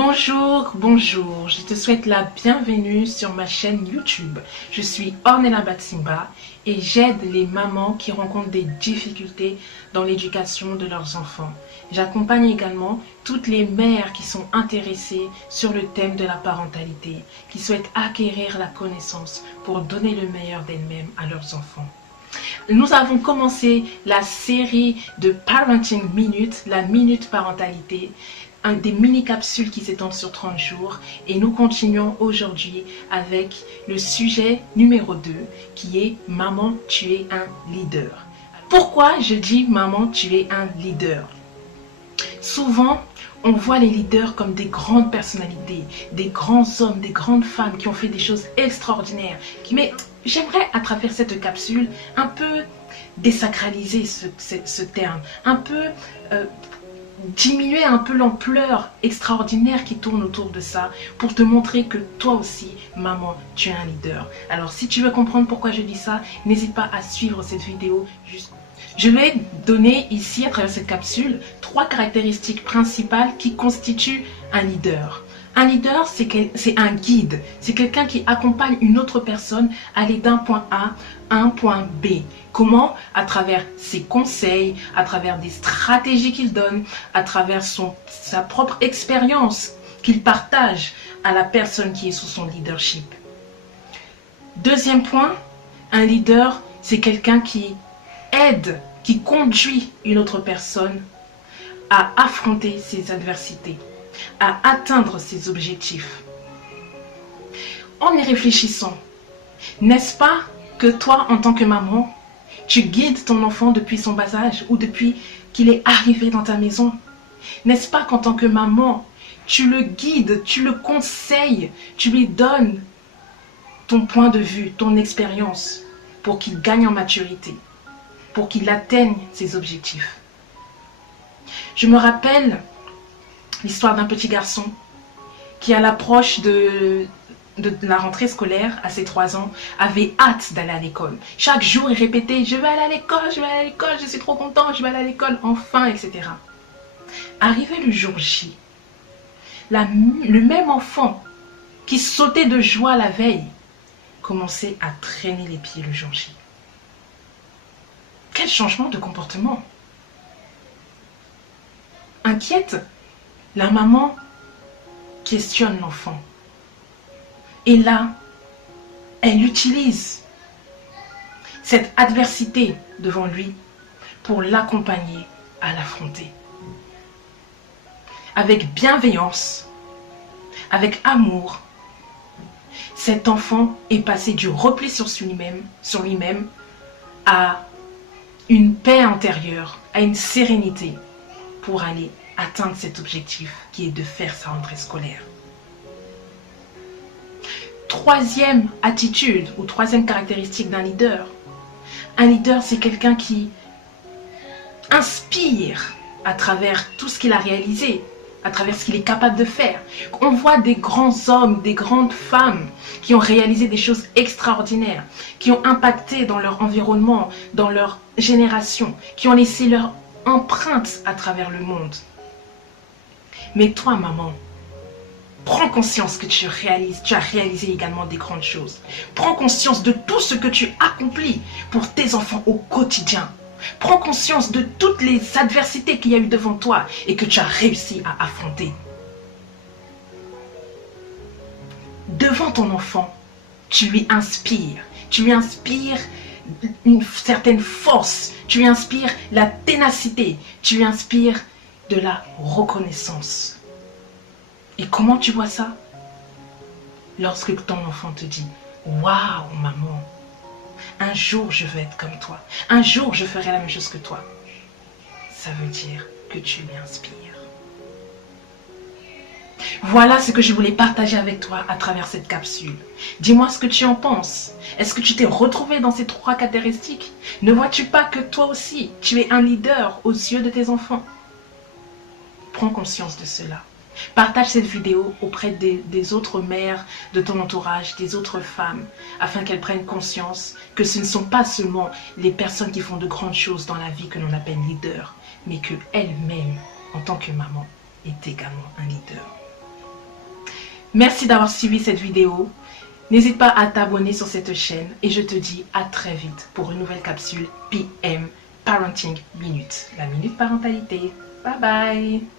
Bonjour, bonjour, je te souhaite la bienvenue sur ma chaîne YouTube. Je suis Ornella Batsimba et j'aide les mamans qui rencontrent des difficultés dans l'éducation de leurs enfants. J'accompagne également toutes les mères qui sont intéressées sur le thème de la parentalité, qui souhaitent acquérir la connaissance pour donner le meilleur d'elles-mêmes à leurs enfants. Nous avons commencé la série de Parenting Minute, la Minute Parentalité, des mini-capsules qui s'étendent sur 30 jours et nous continuons aujourd'hui avec le sujet numéro 2 qui est « Maman, tu es un leader ». Pourquoi je dis « Maman, tu es un leader » ? Souvent, on voit les leaders comme des grandes personnalités, des grands hommes, des grandes femmes qui ont fait des choses extraordinaires. Mais j'aimerais, à travers cette capsule, un peu désacraliser ce terme, un peu diminuer un peu l'ampleur extraordinaire qui tourne autour de ça pour te montrer que toi aussi, maman, tu es un leader. Alors, si tu veux comprendre pourquoi je dis ça, n'hésite pas à suivre cette vidéo jusqu'au bout. Je vais donner ici, à travers cette capsule, 3 caractéristiques principales qui constituent un leader. Un leader, c'est un guide. C'est quelqu'un qui accompagne une autre personne à aller d'un point A à un point B. Comment? À travers ses conseils, à travers des stratégies qu'il donne, à travers sa propre expérience qu'il partage à la personne qui est sous son leadership. Deuxième point, un leader, c'est quelqu'un qui aide, qui conduit une autre personne à affronter ses adversités, à atteindre ses objectifs. En y réfléchissant, n'est-ce pas que toi, en tant que maman, tu guides ton enfant depuis son bas âge ou depuis qu'il est arrivé dans ta maison? N'est-ce pas qu'en tant que maman, tu le guides, tu le conseilles, tu lui donnes ton point de vue, ton expérience pour qu'il gagne en maturité, pour qu'il atteigne ses objectifs? Je me rappelle l'histoire d'un petit garçon qui, à l'approche de la rentrée scolaire, à ses 3 ans, avait hâte d'aller à l'école. Chaque jour, il répétait « Je vais aller à l'école, je vais aller à l'école, je suis trop content, je vais aller à l'école, enfin, etc. » Arrivé le jour J, le même enfant qui sautait de joie la veille commençait à traîner les pieds le jour J. Quel changement de comportement! Inquiète, la maman questionne l'enfant. Et là, elle utilise cette adversité devant lui pour l'accompagner à l'affronter. Avec bienveillance, avec amour, cet enfant est passé du repli sur lui-même à une paix intérieure, à une sérénité pour aller atteindre cet objectif qui est de faire sa rentrée scolaire. Troisième attitude ou troisième caractéristique d'un leader. Un leader, c'est quelqu'un qui inspire à travers tout ce qu'il a réalisé, à travers ce qu'il est capable de faire. On voit des grands hommes, des grandes femmes qui ont réalisé des choses extraordinaires, qui ont impacté dans leur environnement, dans leur génération, qui ont laissé leur empreinte à travers le monde. Mais toi, maman, prends conscience que tu as réalisé également des grandes choses. Prends conscience de tout ce que tu accomplis pour tes enfants au quotidien. Prends conscience de toutes les adversités qu'il y a eu devant toi et que tu as réussi à affronter. Devant ton enfant, tu lui inspires une certaine force, tu lui inspires la ténacité, tu lui inspires de la reconnaissance. Et comment tu vois ça? Lorsque ton enfant te dit « Waouh, maman, un jour je veux être comme toi, un jour je ferai la même chose que toi », ça veut dire que tu lui inspires. Voilà ce que je voulais partager avec toi à travers cette capsule. Dis-moi ce que tu en penses. Est-ce que tu t'es retrouvé dans ces 3 caractéristiques? Ne vois-tu pas que toi aussi, tu es un leader aux yeux de tes enfants? Prends conscience de cela. Partage cette vidéo auprès des autres mères de ton entourage, des autres femmes, afin qu'elles prennent conscience que ce ne sont pas seulement les personnes qui font de grandes choses dans la vie que l'on appelle leaders, mais qu'elles-mêmes, en tant que maman, est également un leader. Merci d'avoir suivi cette vidéo. N'hésite pas à t'abonner sur cette chaîne et je te dis à très vite pour une nouvelle capsule PM Parenting Minute, la minute parentalité. Bye bye.